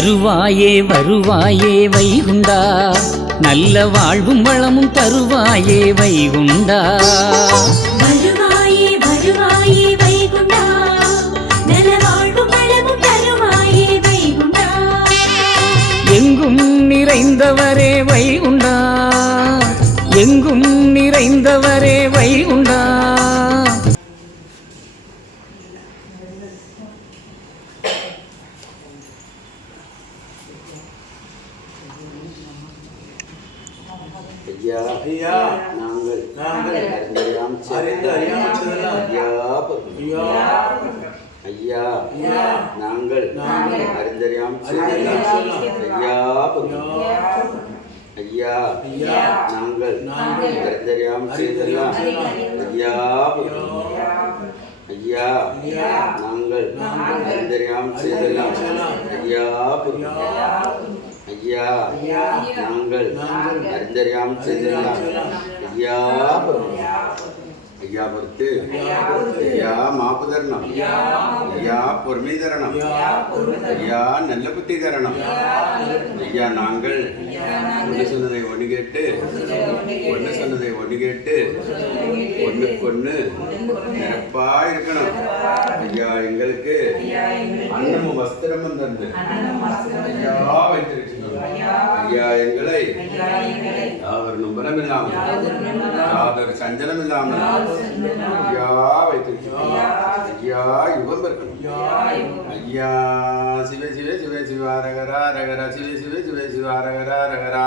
வருவாயே வருவாயே வைகுண்டா. நல்ல வாழ்வும் வளமும் தருவாயே வைகுண்டா. எங்கும் நிறைந்தவரே வைகுண்டா. எங்கும் நிறைந்தவரே வைகுண்டா. நாங்கள் அறிந்தறியாம் ஐயா ஐயா நாங்கள் அறிந்தறியாம் செய்தெல்லாம் ஐயா ஐயா நாங்கள் அறிந்தறியாம் செய்தெல்லாம் ஐயா ஐயா நாங்கள் அறிந்தறியாம் செய்தெல்லாம் ஐயா ஐயா பொறுத்து. ஐயா மாப்பு தரணும். ஐயா பொறுமை தரணும். ஐயா நல்ல புத்தி தரணும். ஐயா நாங்கள். ஒன்று சொன்னதை ஒன்று கேட்டு. ஒன்று சொன்னதை ஒன்று கேட்டு. ஒன்றுக்கு ஒன்று நிரப்பா இருக்கணும். ஐயா எங்களுக்கு அன்னமும் வஸ்திரமும் தந்து. ஐயா வைத்திருக்கணும் ஐயா எங்களை. நும்பலமில்லாமல் யாதொரு சஞ்சலம் இல்லாமல் ஐயா வைத்திருக்கணும் ஐயா யுகம் இருக்கணும் ஐயா சிவ சிவ சிவ சிவாரகரா ரகரா சிவ சிவ சிவ சிவாரகரா ரகரா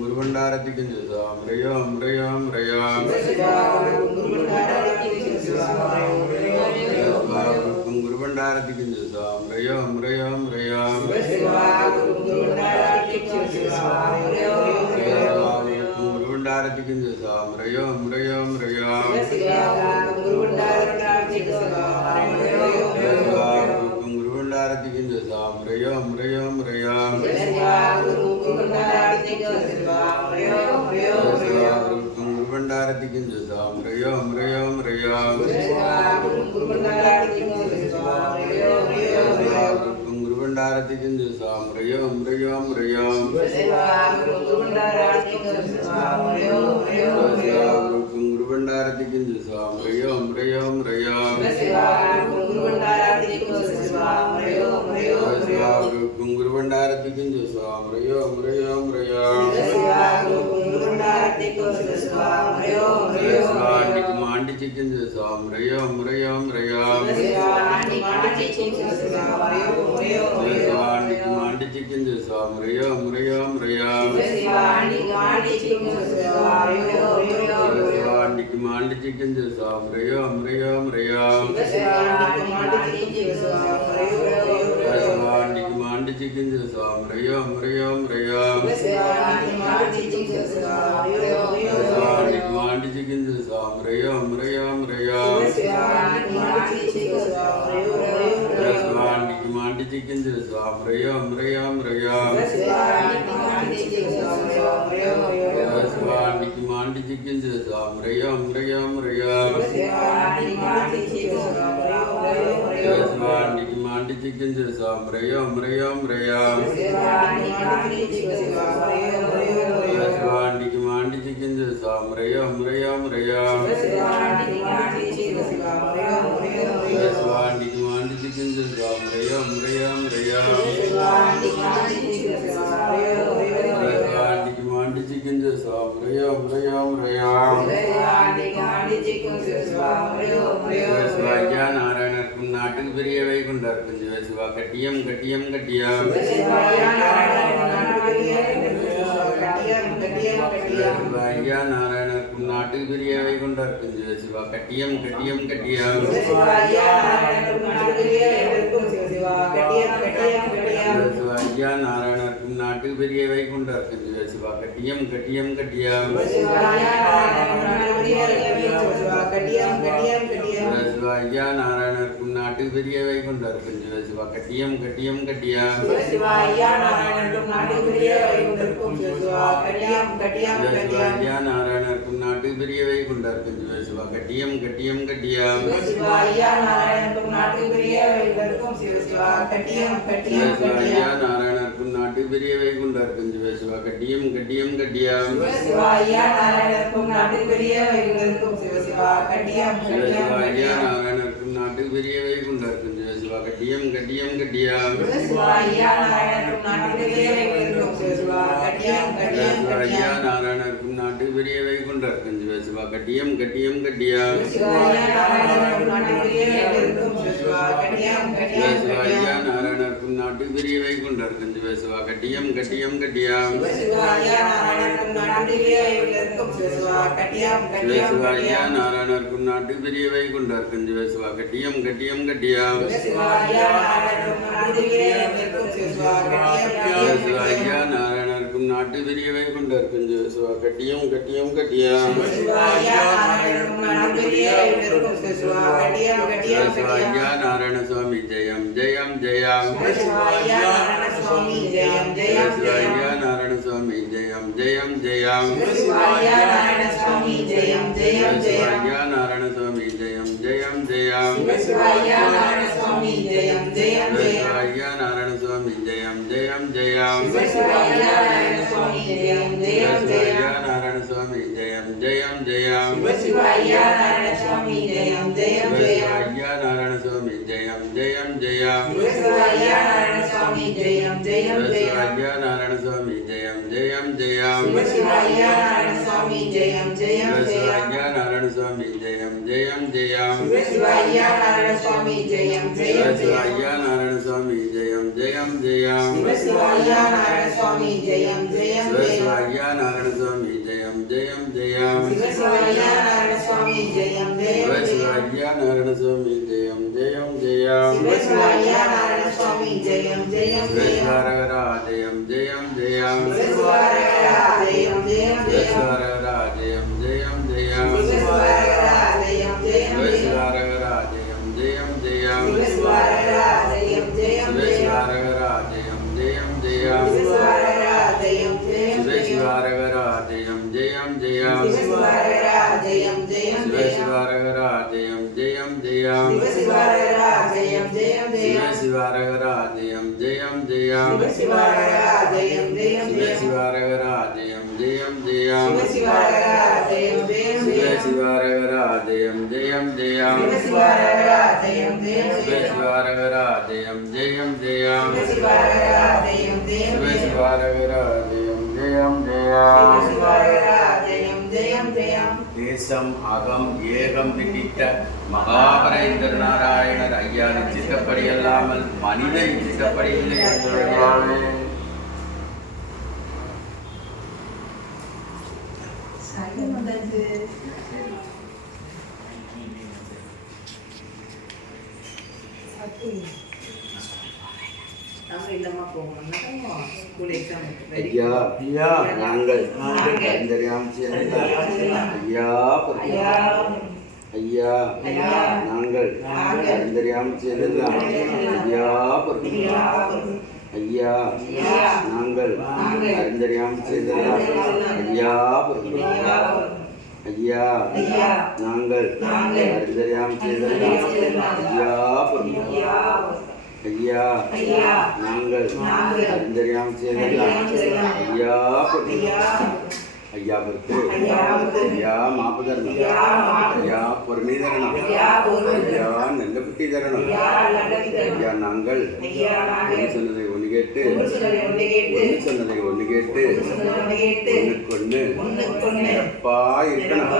గురుభండారతికి చేసాం రయాం రయాం రయాం గురుభండారతికి மறையோம் மறையோம் மறையோம் குங்குரு பண்டாரத்திக்கும் சுவா மறையோ மறையோ மறையோம் ஆண்டிக்கும் சுவா மறையோ மறையோ மறையோம் ஆண்டிக்கும் சுவா மறையோ மறையோ மறையோம் మాటిచిక్కించి స్వామ్రయో అమ్రయో అమ్రయో శివానికి మాండి చిక్కించి స్వామ్రయో అమ్రయో అమ్రయో శివానికి మాండి చిక్కించి స్వామ్రయో అమ్రయో అమ్రయో శివానికి మాండి చిక్కించి స్వామ్రయో అమ్రయో అమ్రయో శివానికి ஆண்டிக்கு முறையா முறையா முறையா. ஆண்டிக்கு மாண்டிக்கு முறையா முறையா முறையா. ஆண்டிக்கு மாண்டிக்கு முறையா முறையா முறையா. Mreo, mreo, mreo. சிவாஜியா நாராயணர்க்கும் நாட்டின் பெரிய வைகுண்டர்க்கும் சிவசிவா கட்டியம் கட்டியம் கட்டியா சிவாஜியா நாராயணர்க்கும் நாட்டில் பெரிய வைகுண்டர்க்கும் சிவசிவா கட்டியம் கட்டியம் கட்டியா வைகுண்டத்துக்கு பெரிய வைகுண்டம் இருக்குது சிவா கட்டியம் கட்டியம் கட்டியம். சிவா ஐயா நாராயணர் நாட்டுக்கு பெரிய வைகுண்டம் இருக்குது சிவா கட்டியம் கட்டியம் கட்டியம். சிவா ஐயா நாராயணருக்கும் நாட்டுக்கு பெரிய வைகுண்டம் இருக்குது சிவா கட்டியம் கட்டியம் கட்டியம். நாராயணர்க்கும் நாட்டுக்கு பெரிய வைகுண்டர்க்கும் சிவசிவா கட்டியம் கட்டியம். கட்டியம் சிவசிவாஜா நாராயணர்க்கும் நாட்டுக்கு பெரிய வைகுண்டர்க்கும் சிவசிவா கட்டியம் சிவசிவாஜா நாராயணர்க்கும் நாட்டுக்கு பெரிய வைகுண்டர்க்கும் சிவசிவா கட்டியம் கட்டியம். கட்டியம் சிவசிவாஜா நாராயணர்க்கும் நாட்டுக்கு பெரிய வைகுண்டர்க்கும் கட்டியா. நாராயண இருக்கும் நாட்டு பெரிய வைகுண்டர் கஞ்சி சிவா கட்டியம் கட்டியம் கட்டியா. சிவாயா நாராயண இருக்கும் நாட்டு பெரிய வைகுண்டர் கஞ்சி சிவா கட்டியம் கட்டியம் கட்டியா. சிவாயா நாராயண நாட்டு தெரியவே கொண்டார் கொஞ்சம் சிவா கட்டியும் கட்டியும் கட்டியா நாராயண சுவாமி ஜெயம் ஜெயம் ஜெயா சிவாயா நாராயண சுவாமி ஜெயம் ஜெயம் ஜெயா சிவாயா நாராயண சுவாமி ஜெயம் ஜெயம் ஜெயா நாராயண சுவாமி ஜெயம் ஜெயம் ஜெயா சிவாயா நாராயண சுவாமி ஜெயம் ஜெயம் ஜெயா நாராயண சுவாமி ஜெயம் ஜெயம் ஜெயா ஜெயம் சிவசிவாஜா நாராயண சுவாமி ஜெயம் ஜெயம் ஜெயம் சிவசிவாஜா நாராயண சுவாமி ஜெயம் ஜெயம் ஜெயம் சிவசிவாஜா நாராயண சுவாமி ஜெயம் ஜெயம் ஜெயம் சிவசிவாஜா நாராயண சுவாமி ஜெயம் ஜெயம் ஜெயம் சிவசிவாஜா நாராயண சுவாமி ஜெயம் ஜெயம் ஜெயம் சிவசிவாஜா நாராயண சுவாமி ஜெயம் ஜெயம் சிவசிவாஜா நாராயண சுவாமி ஜெயம் ஜெயம் ஜெயம் சிவசிவாஜா நாராயண சுவாமி ஜெயம் ஜெயம் சிவசிவாஜா நாராயண சுவாமி ஜெயம் ஜெயம் ஜெயம் சிவசிவாஜா நாராயண சுவாமி ஜெயம் ஜெயம் சிவசிவாஜா நாராயண சுவாமி ஜெயம் ஜெயம் ஜெயம் சிவசிவாஜா நாராயண சுவாமி ஜெயம் ஜெயம் சிவஸ்வரகரா ஜெயம் ஜெயம் ஜெயம் சிவஸ்வரகரா ஜெயம் ஜெயம் சிவஸ்வரகரா ஜெயம் ஜெயம் ஜெயம் சிவஸ்வரகரா ஜெயம் ஜெயம் ஜெயம் சிவஸ்வரகரா ஜெயம் ஜெயம் ஜெயம் சிவஸ்வரகரா ஜெயம் ஜெயம் ஜெயம் சிவஸ்வரகரா ஜெயம் ஜெயம் ஜெயம் சிவஸ்வரகரா ஜெயம் ஜெயம் சிவஸ்வரகரா ஜெயம் ஜெயம் ஜெயம் சிவஸ்வரகரா ஜெயம் ஜெயம் சிவஸ்வரகரா ஜெயம் ஜெயம் ஜெயம் தேசம் அகம் ஏகம் திட்டிட்ட மகாபர இந்திர நாராயணர் ஐயா நிச்சித்தப்படி அல்லாமல் மனித நிச்சித்தப்படி இல்லை என்றாலே நாங்க இல்லம்மா போகணும். ஸ்கூல் எக்ஸாம் ஐயா ஐயா நாங்கள் அறிந்தறியாம் சேர்ந்த ஐயா. ஐயா. நாங்கள் ஐயா நாங்கள் அறிந்தறியாம் செய்த ஐயா. ஐயா நாங்கள் ஐயா. ஐயா நாங்கள் அறிந்தறியாம் செய்த ஐயா. ஐயா பொறுப்பு ஐயா மாப்பு தரணும் ஐயா பொறுமை தரணும் ஐயா நல்ல புத்தி தரணும் ஐயா நாங்கள் சொன்னதை கேட்டு சொன்னதை ஒன்று கேட்டு ஒன்றுக்கு ஒன்று அப்பா இருக்கணும்?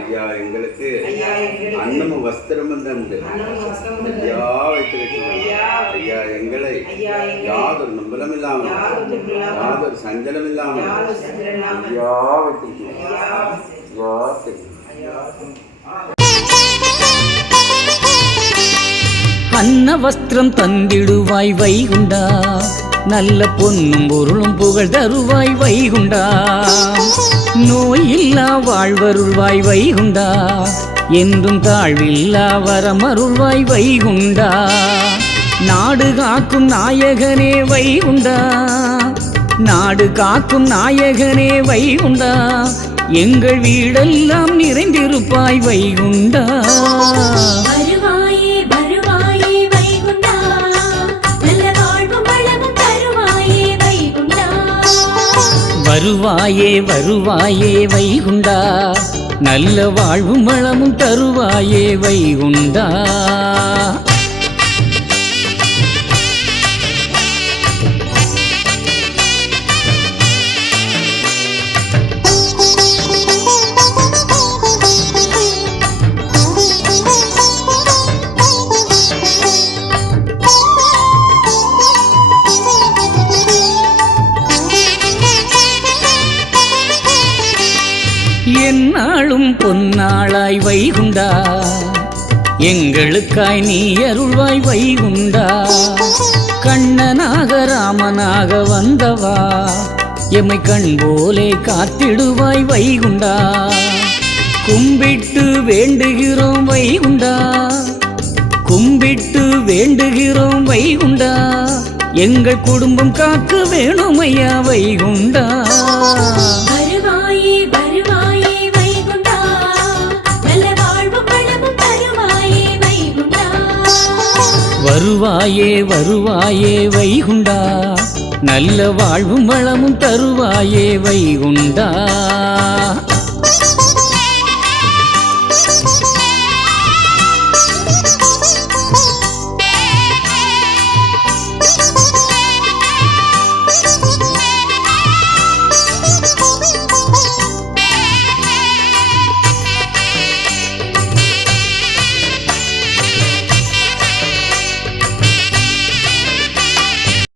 ஐயா எங்களுக்கு அன்னமும் வஸ்திரமும் தந்து ஐயா வைத்து வைக்கணும் ஐயா எங்களை யாதொரு நம்பலம் இல்லாமல் யாதொரு சஞ்சலம் இல்லாமல் ஐயா வைத்திருக்கணும் ஐயா தெரியும் அன்ன வஸ்திரம் தந்திடுவாய் வைகுண்டா. நல்ல பொன்னும் பொருளும் புகழ் தருவாய் வைகுண்டா. நோயில்லா வாழ்வருள்வாய் வைகுண்டா. என்றும் தாழ்வில்லா வரமருள்வாய் வைகுண்டா. நாடு காக்கும் நாயகனே வைகுண்டா. நாடு காக்கும் நாயகனே வைகுண்டா. எங்கள் வீடெல்லாம் நிறைந்திருப்பாய் வைகுண்டா. வருவாயே வருவாயே வைகுண்டா. நல்ல வாழ்வும் வளமும் தருவாயே வைகுண்டா. எங்களுக்காய் நீ அருள்வாய் வைகுண்டா. கண்ணனாக ராமனாக வந்தவா. எம்மை கண் போலே காத்திடுவாய் வைகுண்டா. கும்பிட்டு வேண்டுகிறோம் வைகுண்டா. கும்பிட்டு வேண்டுகிறோம் வைகுண்டா. எங்கள் குடும்பம் காக்க வேணும் ஐயா வைகுண்டா. வருவாயே வருவாயே வைகுண்டா. நல்ல வாழ்வும் வளமும் தருவாயே வைகுண்டா.